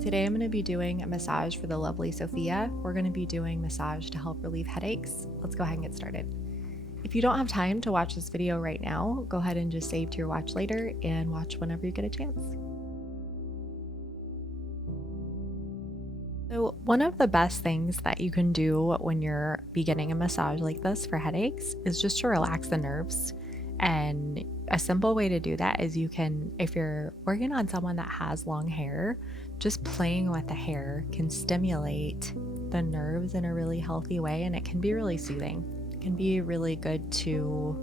Today I'm going to be doing a massage for the lovely Sophia. We're going to be doing massage to help relieve headaches. Let's go ahead and get started. If you don't have time to watch this video right now, go ahead and just save to your watch later and watch whenever you get a chance. So one of the best things that you can do when you're beginning a massage like this for headaches is just to relax the nerves. And a simple way to do that is you can, if you're working on someone that has long hair, just playing with the hair can stimulate the nerves in a really healthy way, and it can be really soothing. It can be really good to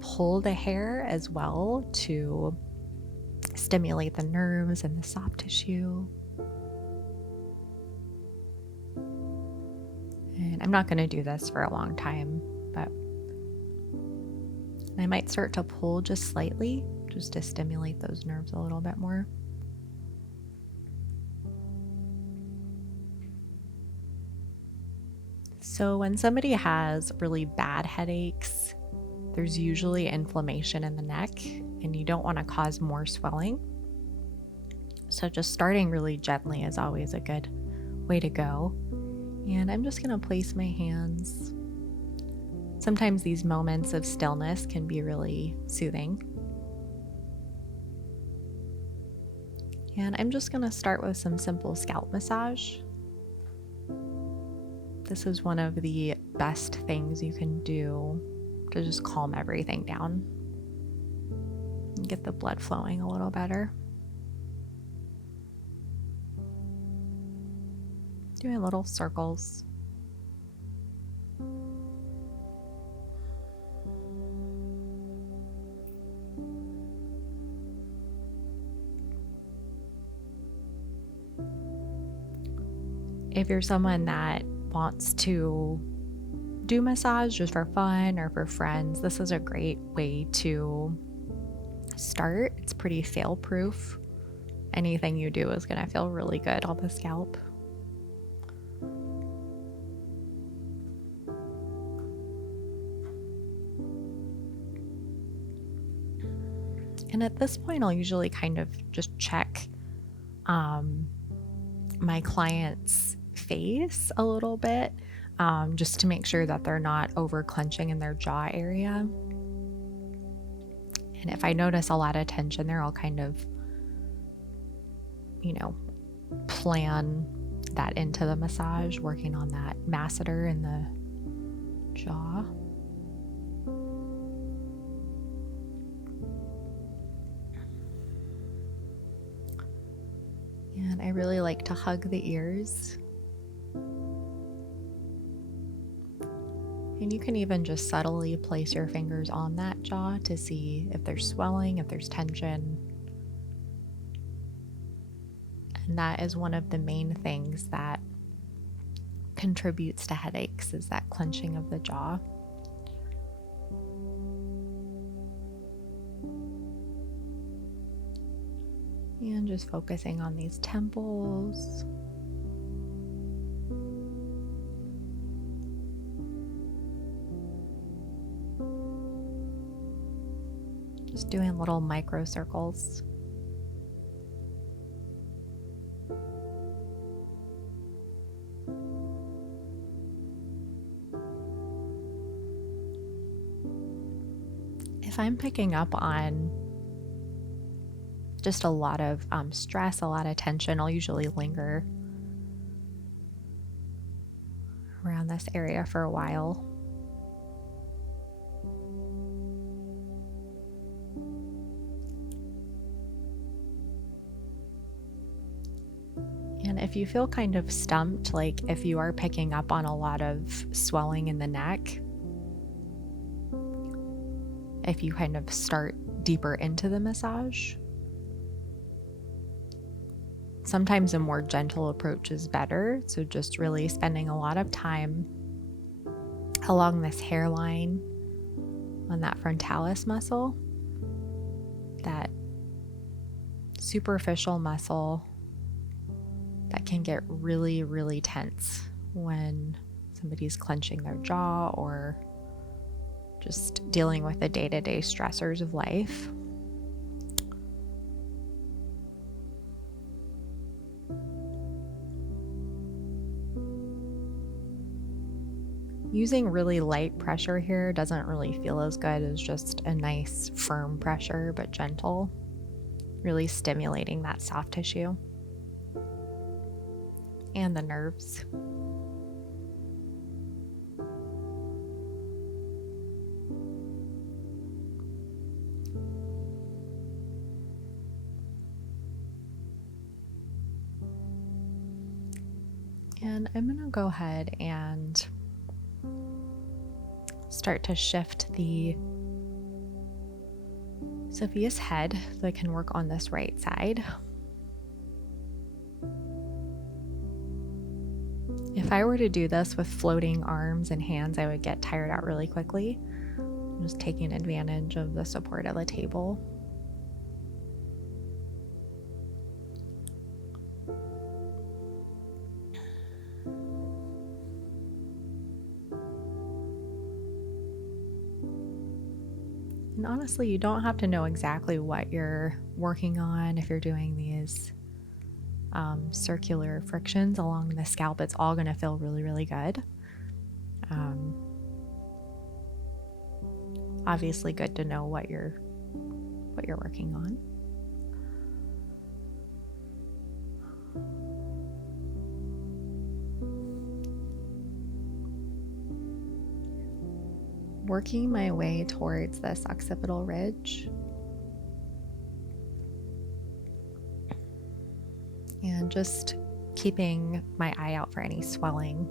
pull the hair as well to stimulate the nerves and the soft tissue. And I'm not going to do this for a long time, but I might start to pull just slightly, just to stimulate those nerves a little bit more. So when somebody has really bad headaches, there's usually inflammation in the neck, and you don't want to cause more swelling. So just starting really gently is always a good way to go. And I'm just going to place my hands. Sometimes these moments of stillness can be really soothing. And I'm just going to start with some simple scalp massage. This is one of the best things you can do to just calm everything down and get the blood flowing a little better. Doing little circles. If you're someone that wants to do massage just for fun or for friends, this is a great way to start. It's pretty fail-proof. Anything you do is going to feel really good on the scalp. And at this point, I'll usually kind of just check my client's face a little bit, just to make sure that they're not over clenching in their jaw area. And if I notice a lot of tension there, I'll kind of, plan that into the massage, working on that masseter in the jaw. And I really like to hug the ears. And you can even just subtly place your fingers on that jaw to see if there's swelling, if there's tension. And that is one of the main things that contributes to headaches, is that clenching of the jaw. And just focusing on these temples. Just doing little micro circles. If I'm picking up on just a lot of stress, a lot of tension, I'll usually linger around this area for a while. And if you feel kind of stumped, like if you are picking up on a lot of swelling in the neck, if you kind of start deeper into the massage, sometimes a more gentle approach is better. So just really spending a lot of time along this hairline on that frontalis muscle, that superficial muscle that can get really, really tense when somebody's clenching their jaw or just dealing with the day-to-day stressors of life. Using really light pressure here doesn't really feel as good as just a nice firm pressure, but gentle, really stimulating that soft tissue and the nerves. And I'm going to go ahead and start to shift the Sophia's head so I can work on this right side. If I were to do this with floating arms and hands, I would get tired out really quickly. I'm just taking advantage of the support of the table. And honestly, you don't have to know exactly what you're working on if you're doing these circular frictions along the scalp. It's all going to feel really, really good. Obviously, good to know what you're working on. Working my way towards this occipital ridge. And just keeping my eye out for any swelling.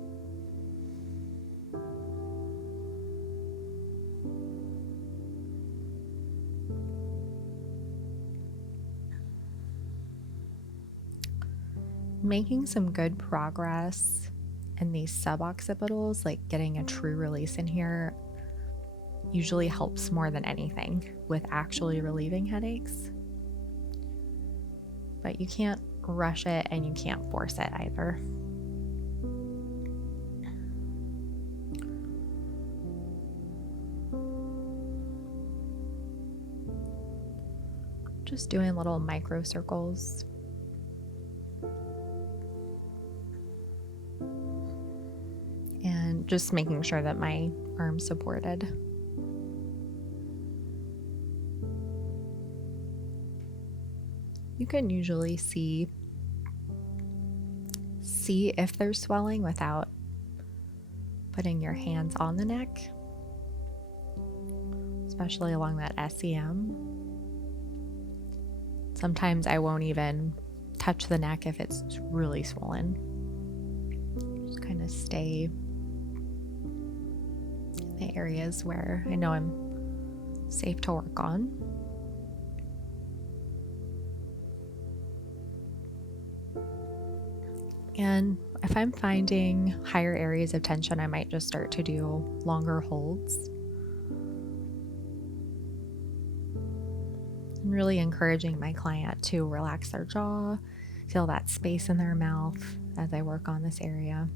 Making some good progress in these suboccipitals, like getting a true release in here, usually helps more than anything with actually relieving headaches. But you can't rush it and you can't force it either. Just doing little micro circles. And just making sure that my arm's supported. You can usually see if there's swelling without putting your hands on the neck, especially along that SEM. Sometimes I won't even touch the neck if it's really swollen. Just kind of stay in the areas where I know I'm safe to work on. And if I'm finding higher areas of tension, I might just start to do longer holds. I'm really encouraging my client to relax their jaw, feel that space in their mouth as I work on this area.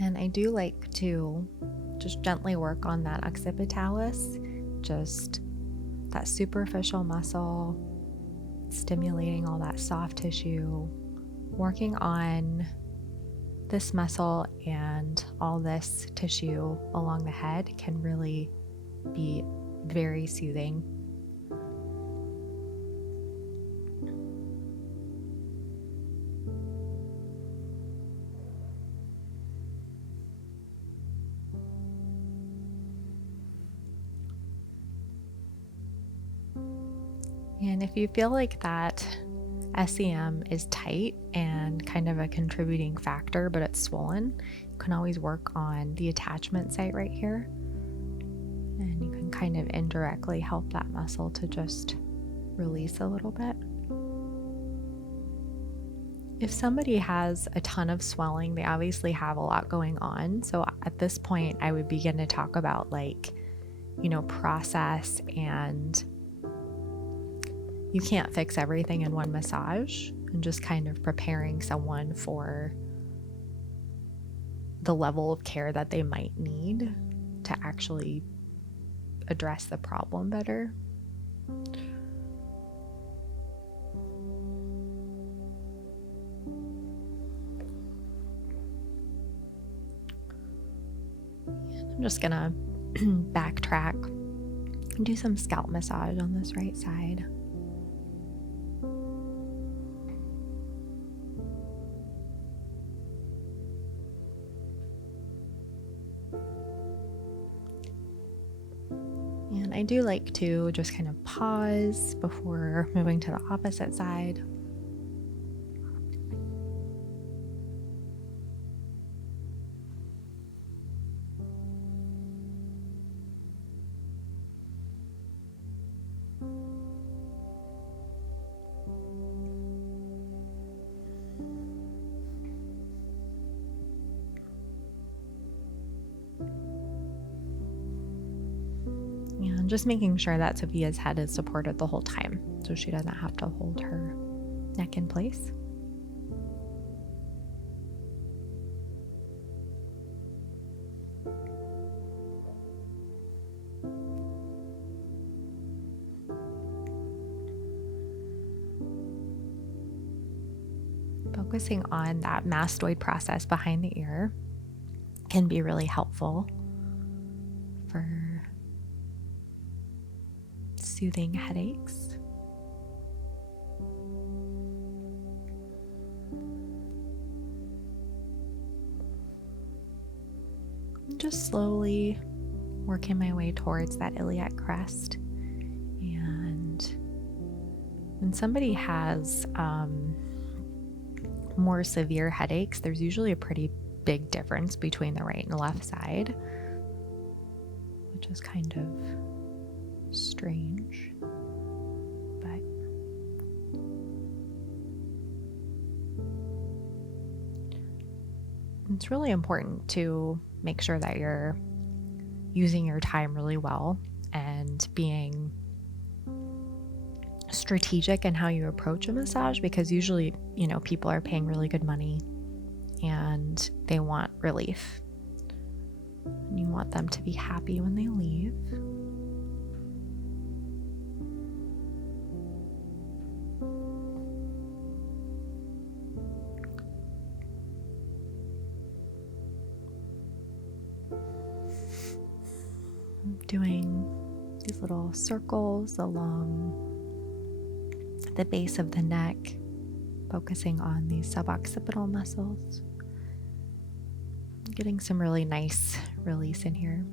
And I do like to just gently work on that occipitalis, just that superficial muscle, stimulating all that soft tissue, working on this muscle and all this tissue along the head can really be very soothing. And if you feel like that SEM is tight and kind of a contributing factor, but it's swollen, you can always work on the attachment site right here. And you can kind of indirectly help that muscle to just release a little bit. If somebody has a ton of swelling, they obviously have a lot going on. So at this point, I would begin to talk about process, and you can't fix everything in one massage, and just kind of preparing someone for the level of care that they might need to actually address the problem better. I'm just gonna backtrack and do some scalp massage on this right side. And I do like to just kind of pause before moving to the opposite side. And just making sure that Sophia's head is supported the whole time, so she doesn't have to hold her neck in place. Focusing on that mastoid process behind the ear can be really helpful for soothing headaches. Just slowly working my way towards that iliac crest. And when somebody has more severe headaches, there's usually a pretty big difference between the right and left side, which is kind of strange, but it's really important to make sure that you're using your time really well and being strategic in how you approach a massage, because usually, people are paying really good money and they want relief. And you want them to be happy when they leave. I'm doing these little circles along the base of the neck, focusing on these suboccipital muscles. Getting some really nice release in here.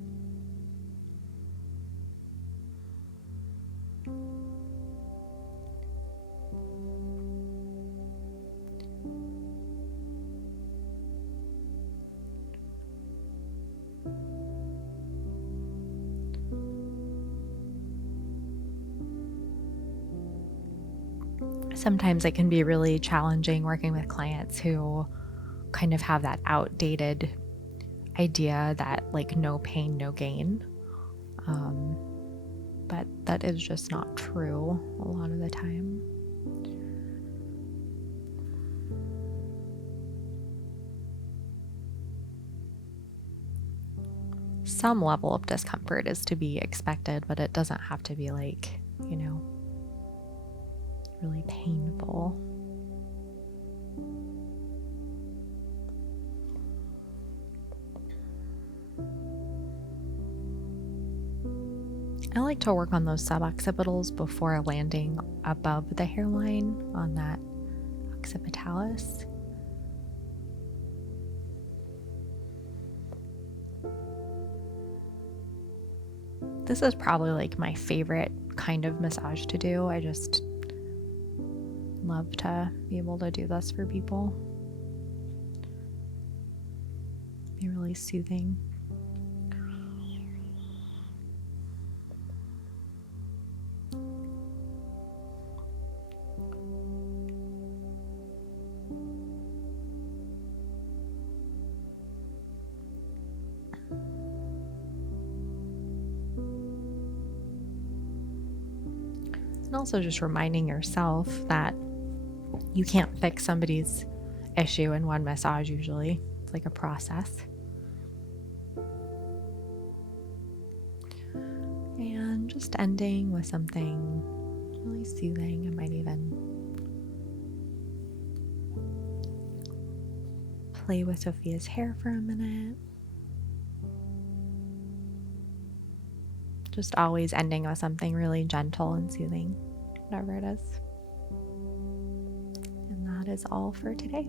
Sometimes it can be really challenging working with clients who kind of have that outdated idea that no pain, no gain. But that is just not true a lot of the time. Some level of discomfort is to be expected, but it doesn't have to be really painful. I like to work on those suboccipitals before landing above the hairline on that occipitalis. This is probably my favorite kind of massage to do. I just love to be able to do this for people. Be really soothing. And also just reminding yourself that you can't fix somebody's issue in one massage usually. It's like a process. And just ending with something really soothing. I might even play with Sophia's hair for a minute. Just always ending with something really gentle and soothing, whatever it is. And that is all for today.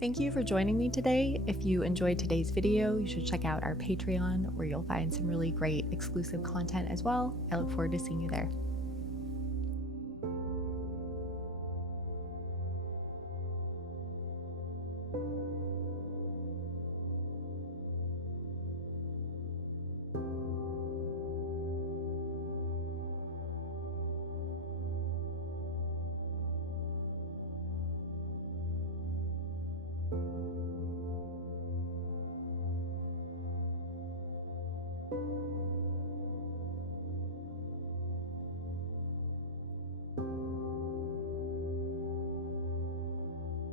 Thank you for joining me today. If you enjoyed today's video, you should check out our Patreon, where you'll find some really great exclusive content as well. I look forward to seeing you there.